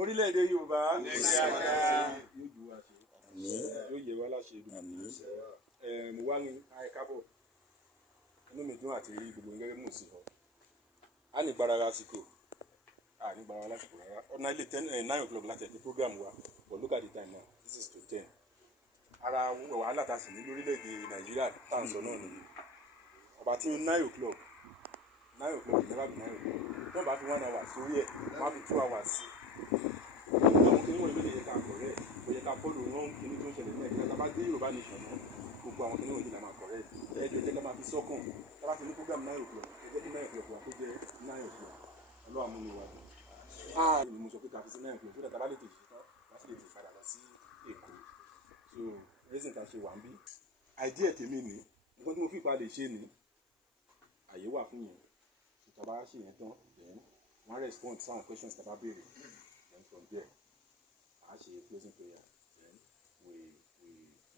orílẹ̀-èdè Yorùbá yóò ju wa ṣe yóò yẹ wá láṣẹ mo wá ní àìkábọ̀ inú mi dùn àti rí gbogbo gẹ́gẹ́ mú sí ọ á ní gbára lásìkò rárá ọ̀nà ilé 9 o'clock láti ẹ̀dí program wa but look at the time now this is to 10 ara wàhálà tá a sì ní lórílẹ̀-èdè Nàìjíríà tá à ń sọ náà nìyí ọba tí 9 o'clock never be 9 o'clock tó bá fi 1 hour sórí ẹ̀ wọ́n á fi 2 hours sí àwọn kìnìún wọ̀nyí ló yẹ ká correct kò yẹ ká fọ́lù rán kìnìún tó ń ṣẹlẹ̀ ní ẹ̀ka tá a bá dé Yorùbá Nation náà gbogbo àwọn kìnìún wọ̀nyí la máa correct ẹ̀ẹ́dẹ̀ ká máa fi sọ́kàn tá a bá ti ní program 9 o'clock ẹ̀jẹ̀ kí 9 o'clock wà tó jẹ́ 9 o'clock ọlọ́wà mú mi wá ni mo sọ pé ká fi sí 9 o'clock tó dàtà bá lè tètè tán wá sí lè tètè padà lọ sí Èkó so reason tá a ṣe wà ń bí idea tèmi ni nǹkan tí mo fi pa lè ṣe ni àyè wà fún yẹn tá a bá ṣe yẹn tán then wọ́n respond sáwọn questions tá a bá béèrè then from there a ṣe closing prayer then we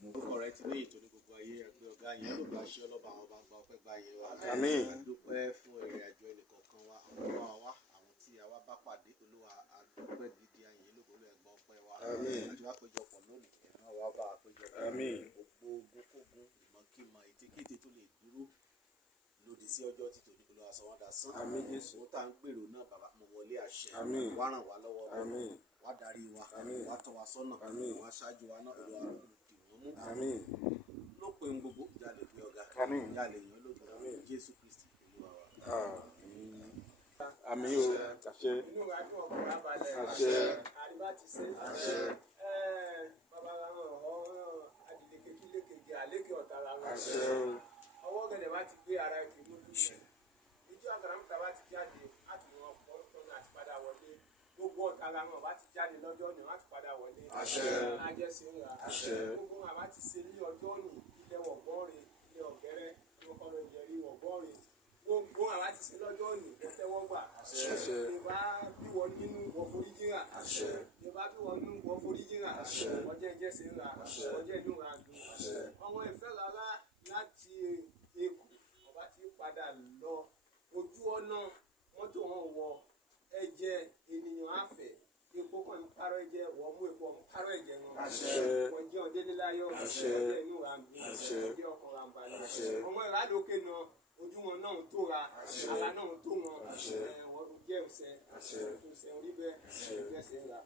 move. orúkọ rẹ ti ní ìtòní gbogbo ayé ẹgbẹ́ ọ̀gá yẹn ló gba ṣé ọlọ́ba àwọn ọba gba ọpẹ́ gba ayé wa. àmín. dúpẹ́ fún ìrìn àjò ẹnìkọ̀ọ̀kan wa àwọn ọmọ wa àwọn tí àwa bá pàdé Olúwa àdúpẹ́ gidi ayé lóògbóló ẹgbẹ́ ọpẹ́ wa. àmín. àti wá péjọpọ̀ lónìí ẹ̀rọ wa bá a péjọpọ̀. àmín. gbogbo ogúnkógun ìmọ̀kímọ̀ ètekéte tó lè dúró lòdì sí ọjọ́ títò ní Olúwa sọ wọ́n dà sán. àmín Jésù. ó tá à ń gbèrò náà bàbá mo wọlé àṣẹ. àmín. wá ràn wá lọ́wọ́. àmín. wá darí wa. àmín. wá tọ́ wa sọ́nà. àmín. wá ṣáájú wa náà Olúwa dì wọ́n mú. àmín. lópin gbogbo ìjà lè gbé ọ̀gá. àmín. ìjà lè yàn lógun. àmín. Jésù Kristi Olúwa wa. àmín o àṣẹ. inú wa dùn ọkọ̀ wa balẹ̀. àṣẹ. àríwá ti ṣe. àṣẹ. bàbá wa adìlẹ̀ kékeré kejì àlékè ọ̀tá la wọn. àṣẹ o. ọwọ́ gẹ̀dẹ̀ bá ti gbé ara ẹ̀kẹ́ mú lulẹ̀. ìjọ àgàràmùtà bá ti jáde láti wọn ọ̀pọ̀lọpọ̀ àti padà wọlé. gbogbo ọ̀tá la wọn bá ti jáde lọ́jọ́ ni wọ́n ti padà wọlé. àṣẹ. ajẹ́sẹ̀ ń ra. àṣẹ. gbogbo wọn bá ti ṣe ní ọjọ́ ni ilẹ̀ wọ̀gbọ́n ilé ọ̀gẹ́rẹ́ ọkọ̀rọ̀ ìjẹ̀rí wọ̀gbọ́n gbogbo àwa ti ṣe lọ́jọ́ òní ó tẹ́wọ́ gbà. ìbá bí wọ́n nínú wọ́n forí jìnnà. ìbá bí wọ́n nínú wọ́n forí jìnnà. ọjọ́ ìjẹ́ ṣe ń ra ọjọ́ ìdún ra dùn. ọmọ ìfẹ́ rárá láti Èkó ọba ti padà lọ ojú ọ̀nà mọ́tò wọn wọ ẹ̀jẹ̀ ènìyàn àfẹ́ epo kan ń parọ́ ẹ̀jẹ̀ wọ́n mú epo ń parọ́ ẹ̀jẹ̀ wọn. wọ́n jẹ́ ọ̀dẹ́niláyọ̀ ọjọ́ ìdún ra dùn ọjọ́ ọkàn ra ń balẹ̀. ọmọ ìrádókè náà ojúmọ́ náà tó ra ara náà tó wọn wọ́n jẹ́ ọ̀sẹ̀ orí bẹ́ẹ̀ ẹ̀jẹ̀ ṣe ń ra.